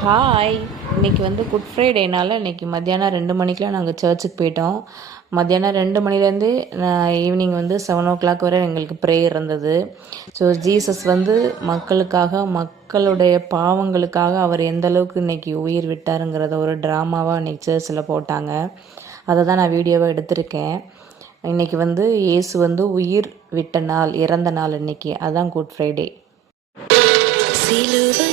Hi. இன்னைக்கு good ஃப்ரைடேனால இன்னைக்கு மத்தியானம் 2 மணிக்கெலாம் நாங்கள் சர்ச்சுக்கு போயிட்டோம். மத்தியானம் 2 மணிலேருந்து ஈவினிங் 7 o'clock வரை எங்களுக்கு ப்ரேயர் இருந்தது. ஸோ ஜீசஸ் மக்களுக்காக, மக்களுடைய பாவங்களுக்காக அவர் எந்த அளவுக்கு இன்னைக்கு உயிர் விட்டாருங்கிறத ஒரு ட்ராமாவாக இன்னைக்கு சர்ச்சில் போட்டாங்க. அதை தான் நான் வீடியோவாக எடுத்திருக்கேன். இன்னைக்கு இயேசு உயிர் விட்ட நாள், இறந்த நாள் இன்னைக்கு. அதுதான் குட் ஃப்ரைடே. சிலுவை